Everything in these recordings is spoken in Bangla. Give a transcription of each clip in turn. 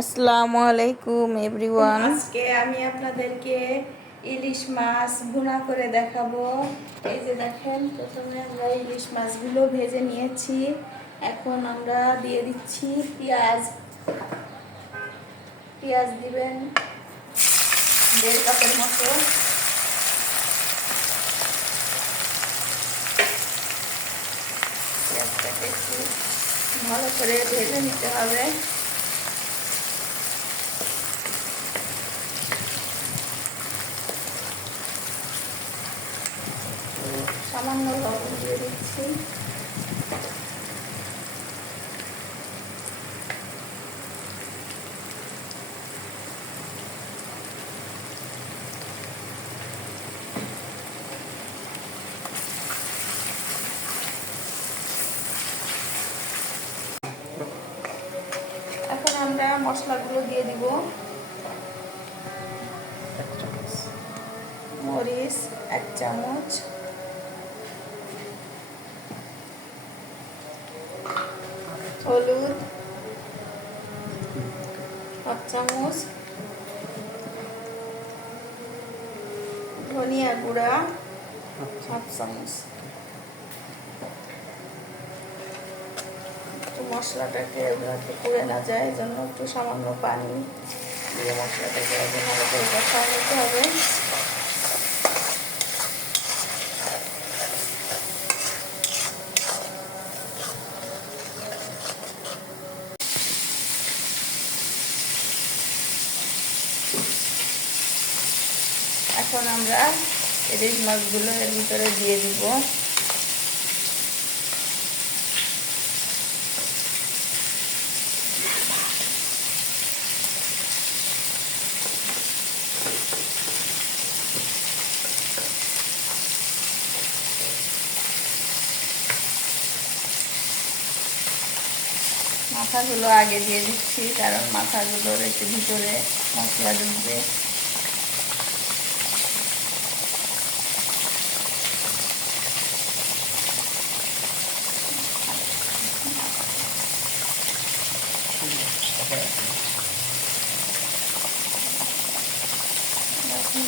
আসসালামু আলাইকুম এভরিওয়ান। আজকে আমি আপনাদেরকে ইলিশ মাছ ভুনা করে দেখাবো। এই যে দেখেন, প্রথমে আমরা ইলিশ মাছগুলো ভেজে নিয়েছি। এখন আমরা দিয়ে দিচ্ছি পেঁয়াজ। পেঁয়াজ দিবেন 1.5 কাপের মতো। পেঁয়াজটাকে একটু ভালো করে ভেজে নিতে হবে। সামান্য লবণ দিয়ে দিচ্ছি। এখন আমরা মশলাগুলো দিয়ে দিব। মরিচ 1 চামচ, হলুদ 1 চামচ, ধনিয়া গুঁড়া 1 চামচ। মশলাটাকে যাতে পুড়ে না যায়, এই জন্য একটু সামান্য পানি দিয়ে মশলাটাকে ভালো করে কষা নিতে হবে। এখন আমরা ইলিশ মাছগুলো এর ভিতরে দিয়ে দিব। মাথাগুলো আগে দিয়ে দিচ্ছি, কারণ মাথাগুলোর একটু ভিতরে মশলা ঢুকবে।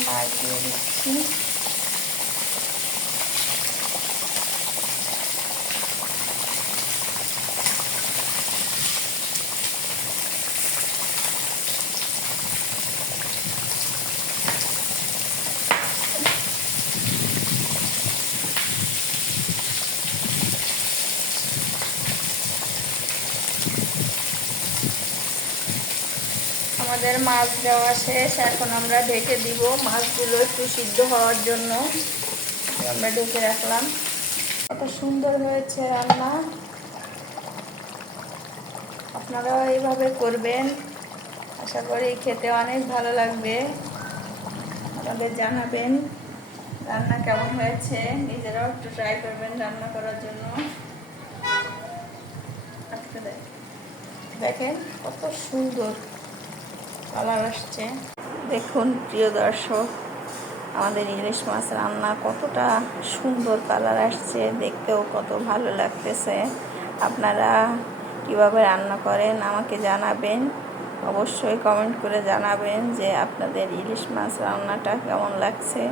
মাছ দিয়ে দিচ্ছি। আমাদের মাছ দেওয়া শেষ। এখন আমরা ঢেকে দিব মাছগুলো একটু সিদ্ধ হওয়ার জন্য। আমরা ঢেকে রাখলাম। কত সুন্দর হয়েছে রান্না। আপনারাও এইভাবে করবেন, আশা করি খেতে অনেক ভালো লাগবে। আমাদের জানাবেন রান্না কেমন হয়েছে। নিজেরাও একটু ট্রাই করবেন রান্না করার জন্য। দেখেন কত সুন্দর কালার আসছে। দেখুন প্রিয় দর্শক, আমাদের ইলিশ মাছ রান্না কতটা সুন্দর কালার আসছে, দেখতেও কত ভালো লাগতেছে। আপনারা কিভাবে রান্না করেন আমাকে জানাবেন। অবশ্যই কমেন্ট করে জানাবেন যে আপনাদের ইলিশ মাছ রান্নাটা কেমন লাগছে।